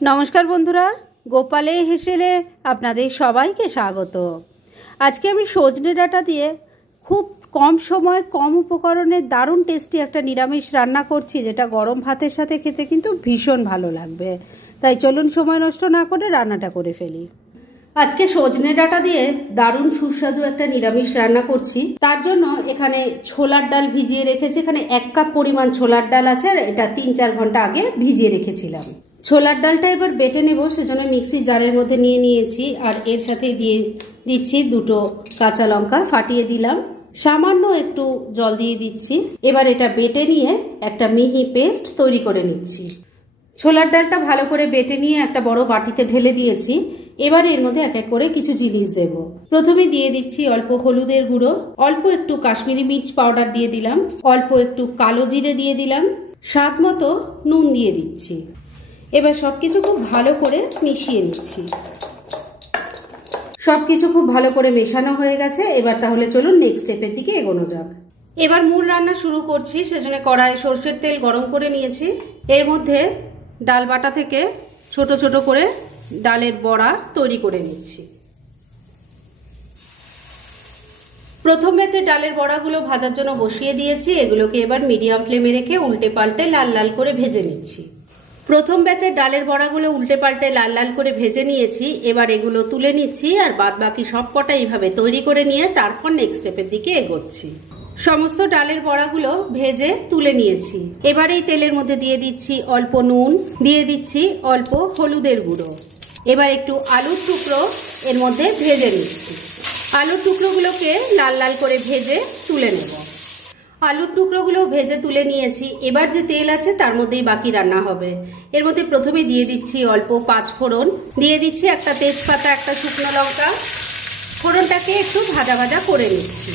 নমস্কার বন্ধুরা, গোপালে হেসেলে আপনাদের সবাইকে স্বাগত। আজকে আমি সজনে ডাঁটা দিয়ে খুব কম সময় কম উপকরণে দারুণ টেস্টি একটা নিরামিষ রান্না করছি, যেটা গরম ভাতের সাথে খেতে কিন্তু ভীষণ ভালো লাগবে। তাই চলুন সময় নষ্ট না করে রান্নাটা করে ফেলি। আজকে সজনে ডাঁটা দিয়ে দারুণ সুস্বাদু একটা নিরামিষ রান্না করছি। তার জন্য এখানে ছোলার ডাল ভিজিয়ে রেখেছি। এখানে 1 কাপ পরিমাণ ছোলার ডাল আছে, আর এটা 3-4 ঘন্টা আগে ভিজিয়ে রেখেছিলাম। ছোলার ডালটা এবার বেটে নেব, সেজন্য মিক্সি জারের মধ্যে নিয়ে নিয়েছি। আর এর সাথে দিয়ে দিচ্ছি 2 কাঁচা লঙ্কা ফাটিয়ে দিলাম, সামান্য একটু জল দিয়ে দিচ্ছি। এবার এটা বেটে নিয়ে একটা মিহি পেস্ট তৈরি করে নিচ্ছি। ছোলার ডালটা ভালো করে বেটে নিয়ে একটা বড় বাটিতে ঢেলে দিয়েছি। এবার এর মধ্যে এক এক করে কিছু জিনিস দেব। প্রথমে দিয়ে দিচ্ছি অল্প হলুদের গুঁড়ো, অল্প একটু কাশ্মীরি মির্চ পাউডার দিয়ে দিলাম, অল্প একটু কালো জিরে দিয়ে দিলাম, স্বাদ মতো নুন দিয়ে দিচ্ছি। এবার সবকিছু খুব ভালো করে মিশিয়ে নিচ্ছি। সবকিছু খুব ভালো করে মেশানো হয়ে গেছে। এবার তাহলে চলুন নেক্সট স্টেপের দিকে এগোনো যাক। এবার মূল রান্না শুরু করছি। সেজন্য কড়াইয়ে সরষের তেল গরম করে নিয়েছি। এর মধ্যে ডাল বাটা থেকে ছোট ছোট করে ডালের বড়া তৈরি করে নিচ্ছি। প্রথম ব্যাচে ডালের বড়াগুলো ভাজার জন্য বসিয়ে দিয়েছি। এগুলোকে এবার মিডিয়াম ফ্লেমে রেখে উল্টে পাল্টে লাল লাল করে ভেজে নিচ্ছি। প্রথম ব্যাচের ডালের বড়াগুলো উল্টে পাল্টে লাল লাল করে ভেজে নিয়েছি। এবার এগুলো তুলে নিচ্ছি, আর বাদ বাকি সব কটা এইভাবে তৈরি করে নিয়ে তারপর নেক্সট স্টেপের দিকে এগোচ্ছি। সমস্ত ডালের বড়াগুলো ভেজে তুলে নিয়েছি। এবার এই তেলের মধ্যে দিয়ে দিচ্ছি অল্প নুন, দিয়ে দিচ্ছি অল্প হলুদের গুঁড়ো। এবার একটু আলুর টুকরো এর মধ্যে ভেজে নিচ্ছি। আলুর টুকরোগুলোকে লাল লাল করে ভেজে তুলে নেব। আলুর টুকরোগুলো ভেজে তুলে নিয়েছি। এবার যে তেল আছে তার মধ্যেই বাকি রান্না হবে। এর মধ্যে প্রথমে দিয়ে দিচ্ছি অল্প 5 ফোড়ন, দিয়ে দিচ্ছি একটা তেজপাতা, একটা শুকনো লঙ্কা। ফোড়নটাকে একটু ভাজা ভাজা করে নিচ্ছি।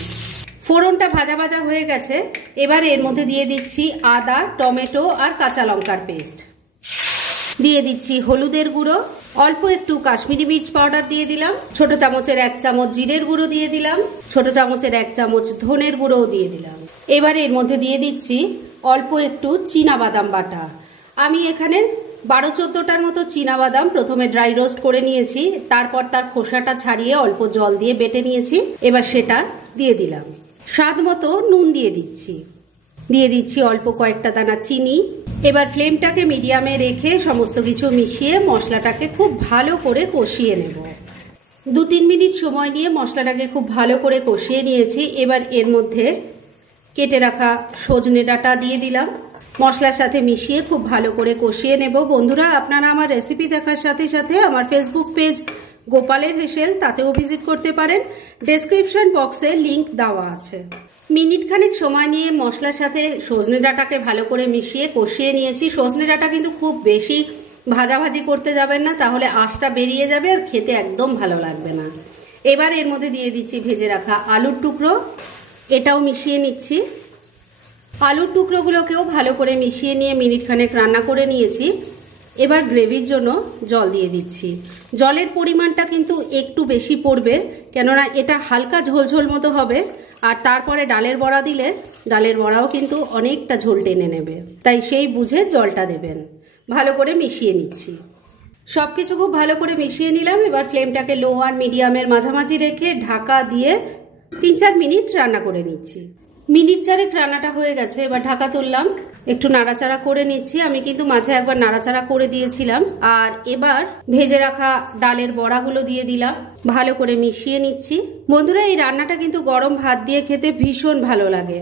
ফোড়নটা ভাজা ভাজা হয়ে গেছে। এবার এর মধ্যে দিয়ে দিচ্ছি আদা, টমেটো আর কাঁচা লঙ্কার পেস্ট, দিয়ে দিচ্ছি হলুদের গুঁড়ো, অল্প একটু কাশ্মীরি মির্চ পাউডার দিয়ে দিলাম, ছোট চামচের 1 চামচ জিরের গুঁড়ো দিয়ে দিলাম, ছোট চামচের 1 চামচ ধনের গুঁড়োও দিয়ে দিলাম। এবার এর মধ্যে দিয়ে দিচ্ছি অল্প একটু চীনা বাদাম বাটা। আমি এখানে 12-14টার মতো চীনা বাদাম প্রথমে ড্রাই রোস্ট করে নিয়েছি, তারপর তার খোসাটা ছাড়িয়ে অল্প জল দিয়ে বেটে নিয়েছি। এবার সেটা দিয়ে দিলাম। স্বাদ মতো নুন দিয়ে দিচ্ছি, দিয়ে দিচ্ছি অল্প কয়েকটা দানা চিনি। এবার ফ্লেমটাকে মিডিয়ামে রেখে সমস্ত কিছু মিশিয়ে মশলাটাকে খুব ভালো করে কষিয়ে নেব। 2-3 মিনিট সময় নিয়ে মশলাটাকে খুব ভালো করে কষিয়ে নিয়েছি। এবার এর মধ্যে কেটে রাখা সজনে ডাঁটা দিয়ে দিলাম। মশলার সাথে মিশিয়ে খুব ভালো করে কষিয়ে নেব। বন্ধুরা, আপনারা আমার রেসিপি দেখার সাথে সাথে আমার ফেসবুক পেজ গোপালের হেসেল, তাতেও ভিজিট করতে পারেন। ডেসক্রিপশন বক্সে লিংক দেওয়া আছে। মিনিট খানেক সময় নিয়ে মশলার সাথে সজনে ডাঁটাকে ভালো করে মিশিয়ে কষিয়ে নিয়েছি। সজনে ডাঁটা কিন্তু খুব বেশি ভাজাভাজি করতে যাবেন না, তাহলে আঁশটা বেরিয়ে যাবে আর খেতে একদম ভালো লাগবে না। এবার এর মধ্যে দিয়ে দিচ্ছি ভেজে রাখা আলুর টুকরো, এটাও মিশিয়ে নিচ্ছি। আলুর টুকরোগুলোকেও ভালো করে মিশিয়ে নিয়ে মিনিট খানেক রান্না করে নিয়েছি। এবার গ্রেভির জন্য জল দিয়ে দিচ্ছি। জলের পরিমাণটা কিন্তু একটু বেশি পড়বে, কেননা এটা হালকা ঝোলঝোল মতো হবে। আর তারপরে ডালের বড়া দিলে ডালের বড়াও কিন্তু অনেকটা ঝোল টেনে নেবে, তাই সেই বুঝে জলটা দেবেন। ভালো করে মিশিয়ে নিচ্ছি। সবকিছু খুব ভালো করে মিশিয়ে নিলাম। এবার ফ্লেমটাকে লো আর মিডিয়ামের মাঝামাঝি রেখে ঢাকা দিয়ে 3-4 মিনিট রান্না করে নিচ্ছি। মিনিট 4 রান্নাটা হয়ে গেছে। এবার ঢাকা তুললাম, একটু নাড়াচাড়া করে নিচ্ছি। আমি কিন্তু মাঝে একবার নাড়াচাড়া করে দিয়েছিলাম। আর এবার ভেজে রাখা ডালের বড়াগুলো দিয়ে দিলাম, ভালো করে মিশিয়ে নিচ্ছি। বন্ধুরা, এই রান্নাটা কিন্তু গরম ভাত দিয়ে খেতে ভীষণ ভালো লাগে।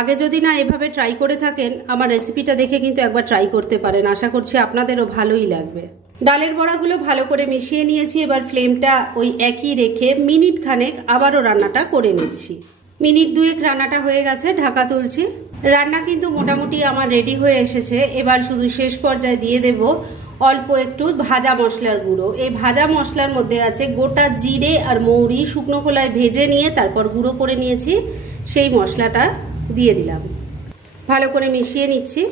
আগে যদি না এভাবে ট্রাই করে থাকেন, আমার রেসিপিটা দেখে কিন্তু একবার ট্রাই করতে পারেন। আশা করছি আপনাদেরও ভালোই লাগবে। ডালের বড়াগুলো ভালো করে মিশিয়ে নিয়েছি। এবার ফ্লেমটা ওই একই রেখে মিনিট খানেক আবারও রান্নাটা করে নিচ্ছি। মিনিট 2 রান্নাটা হয়ে গেছে, ঢাকা তুলছি। রান্না কিন্তু মোটামুটি আমার রেডি হয়ে এসেছে। এবার শুধু শেষ পর্যায়ে দিয়ে দেব অল্প একটু ভাজা মশলার গুঁড়ো। এই ভাজা মশলার মধ্যে আছে গোটা জিরে আর মৌরি শুকনো খোলায় ভেজে নিয়ে তারপর গুঁড়ো করে নিয়েছি, সেই মশলাটা দিয়ে দিলাম। ভালো করে মিশিয়ে নিচ্ছি।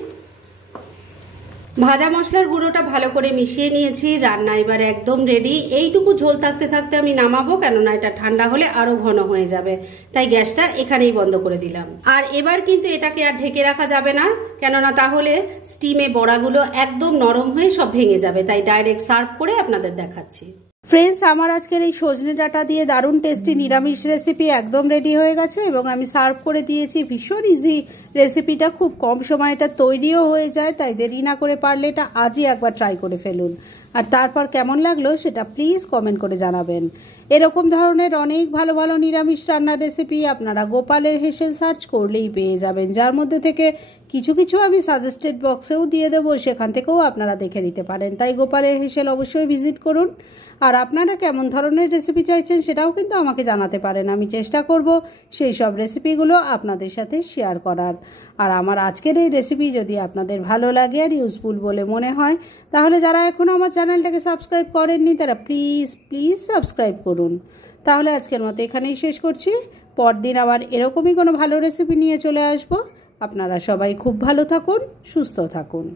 ভাজা মশলার গুঁড়োটা ভালো করে মিশিয়ে নিয়েছি। রান্না এবার একদম রেডি। এইটুকু ঝোল থাকতে থাকতে আমি নামাবো, কেননা এটা ঠান্ডা হলে আরো ঘন হয়ে যাবে, তাই গ্যাসটা এখানেই বন্ধ করে দিলাম। আর এবার কিন্তু এটাকে আর ঢেকে রাখা যাবে না, কেননা তাহলে স্টিমে বড়াগুলো একদম নরম হয়ে সব ভেঙে যাবে। তাই ডাইরেক্ট সার্ভ করে আপনাদের দেখাচ্ছি। ফ্রেন্ডস, আমার আজকের এই সজনে ডাঁটা দিয়ে দারুণ টেস্টি নিরামিষ রেসিপি একদম রেডি হয়ে গেছে এবং আমি সার্ভ করে দিয়েছি। ভীষণ ইজি রেসিপিটা, খুব কম সময় এটা তৈরিও হয়ে যায়, তাই দেরি না করে পারলে এটা আজই একবার ট্রাই করে ফেলুন। আর তারপর কেমন লাগলো সেটা প্লিজ কমেন্ট করে জানাবেন। এরকম ধরনের অনেক ভালো ভালো নিরামিষ রান্নার রেসিপি আপনারা গোপালের হেসেল সার্চ করলেই পেয়ে যাবেন, যার মধ্যে থেকে কিছু কিছু আমি সাজেস্টেড বক্সেও দিয়ে দেবো, সেখান থেকেও আপনারা দেখে নিতে পারেন। তাই গোপালের হেসেল অবশ্যই ভিজিট করুন। আর আপনারা কেমন ধরনের রেসিপি চাইছেন সেটাও কিন্তু আমাকে জানাতে পারেন। আমি চেষ্টা করব সেই সব রেসিপিগুলো আপনাদের সাথে শেয়ার করার। আর আমার আজকের এই রেসিপি যদি আপনাদের ভালো লাগে আর ইউজফুল বলে মনে হয়, তাহলে যারা এখনও আমার চ্যানেলটাকে সাবস্ক্রাইব করেননি তারা প্লিজ প্লিজ সাবস্ক্রাইব করুন। তাহলে আজকের মতো এখানেই শেষ করছি। পরদিন আবার এরকমই কোনো ভালো রেসিপি নিয়ে চলে আসব। আপনারা সবাই খুব ভালো থাকুন, সুস্থ থাকুন।